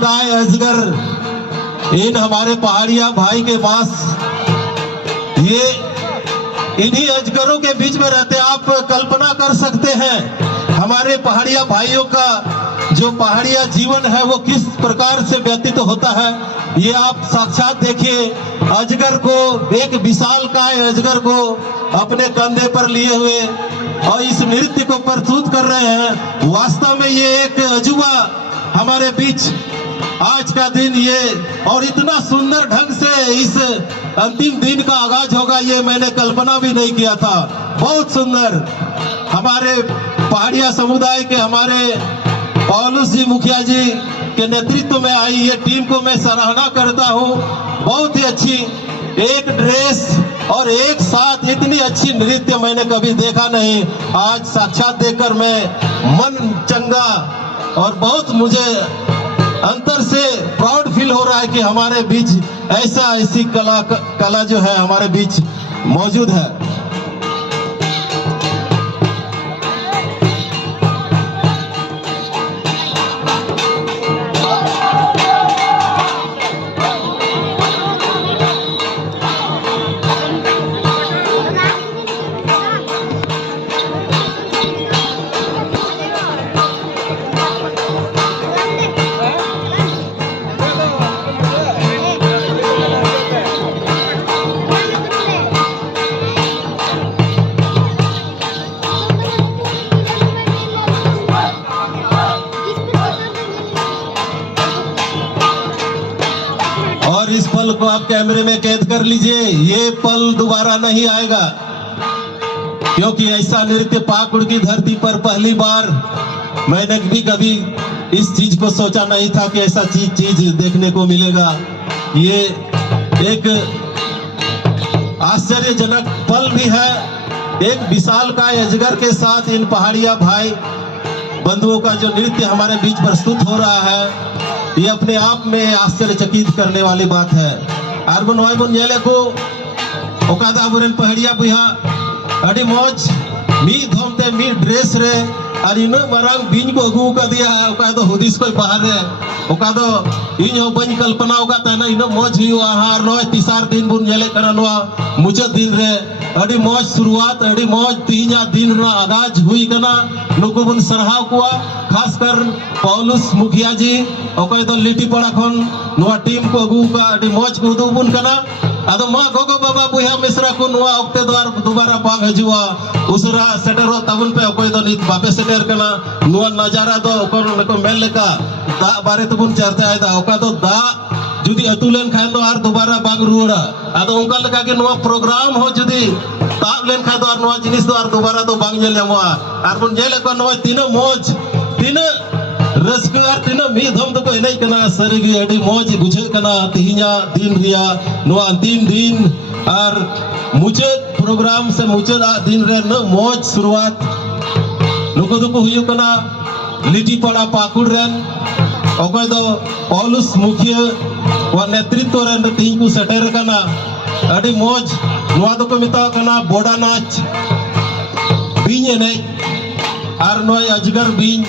विशालकाय अजगर इन हमारे पहाड़िया भाई के पास, ये इन्हीं अजगरों के बीच में रहते। आप कल्पना कर सकते हैं हमारे पहाड़िया भाइयों का जो पहाड़िया जीवन है वो किस प्रकार से व्यतीत होता है। ये आप साक्षात देखिए, अजगर को, एक विशालकाय अजगर को अपने कंधे पर लिए हुए और इस नृत्य को प्रस्तुत कर रहे हैं। वास्तव में ये एक अजूबा हमारे बीच आज का दिन ये, और इतना सुंदर ढंग से इस अंतिम दिन का आगाज होगा ये मैंने कल्पना भी नहीं किया था। बहुत सुंदर हमारे पहाड़िया समुदाय के हमारे पौलुस जी मुखिया जी के नेतृत्व में आई ये टीम को मैं सराहना करता हूँ। बहुत ही अच्छी एक ड्रेस और एक साथ इतनी अच्छी नृत्य मैंने कभी देखा नहीं। आज साक्षात देखकर मैं मन चंगा और बहुत मुझे अंतर से प्राउड फील हो रहा है कि हमारे बीच ऐसी कला जो है हमारे बीच मौजूद है। और इस पल को आप कैमरे में कैद कर लीजिए, ये पल दोबारा नहीं आएगा, क्योंकि ऐसा नृत्य पाकुड़ की धरती पर पहली बार मैंने भी कभी इस चीज को सोचा नहीं था कि ऐसा चीज देखने को मिलेगा। ये एक आश्चर्यजनक पल भी है। एक विशालकाय अजगर के साथ इन पहाड़िया भाई बंधुओं का जो नृत्य हमारे बीच प्रस्तुत हो रहा है ये अपने आप में आश्चर्यचकित करने वाली बात है। आरबन वाइबन येले को ओकादा बुरेन पहाड़िया बुहा अड़ी मौज मी धोमते मी ड्रेस रे और इन मरांग बीन को अगू का दिया है। ओका तो हुदिस कोई बाहर है, ओका तो इन हो बन कल्पना होगा तना इन मौज ही आहार नो तीसर दिन बुन येले कना नो मुचाद दिन रे अड़ी मौज शुरुआत अड़ी मौज तीना दिन रा आगाज हुई कना नुको बुन सरहाव कुआ। खासकर पौलुस मुखिया जी ओकय तो लिटी पड़ा खन नुआ टीम को अगू का अड़ी मौज को उदू बुन कना। आदो मा गोगो बाबा बुहा मिश्रा को नुआ ओक्ते द्वार दोबारा बाग हजुआ उसरा सेटर तबन पे ओकय तो नित बापे सेटर कना नुआ नजारा तो ओकर को मेल लेका दा बारे तबन चर्चा आयदा ओका तो दा जुदी अतुलेन खान तो आर दोबारा बाग रुड़ा आदो उनका लगा के नुआ प्रोग्राम हो जुदी ताब लेन खा तो आर नुआ जिनिस तो आर दोबारा तो बाग नेल जामवा आर बुन जेले को नुआ तीन मौज तीन रस्कार तीन मी धम तो को एनै कना सरीगी अडी मौज बुझे कना तिहिया दिन रिया नुआ अंतिम दिन और मुचाद प्रोग्राम से मुचाद दिन रे न मौज शुरुआत नुको दुको हुयु कना लिटी पड़ा पाकुड़ रेन ओकय दो पौलुस मुखिया व नेतृत्व रेन तीन को सेटर कना अडी मौज नुआ दुको मिता कना बोडा नाच बीन एनै और नुआ अजगर बीन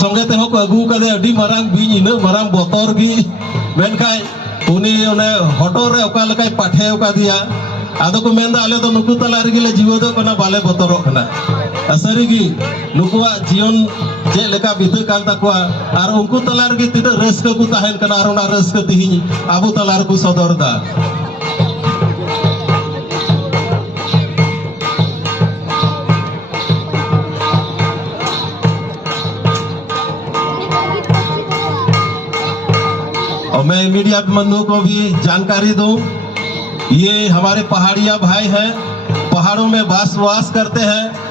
संगे ते को अगू कदे अडी मरांग बीन इन मरांग बोतर गी मेनखाय उनी ओने हटो रे ओका लकाय पाठे ओका दिया आदो को मेंदा आले तो नुकु तला रे गिले जीव दो कना बाले बोतरो कना असरीगी नुकुआ जीवन जे लेका बिते कान तकवा आर उनको तला रे तिना रस्क को ताहेन कना आर ओना रस्क तिहि आबो तला रे को सदरदा। और मैं मीडिया बंधुओं को भी जानकारी दूं, ये हमारे पहाड़िया भाई हैं, पहाड़ों में वास करते हैं।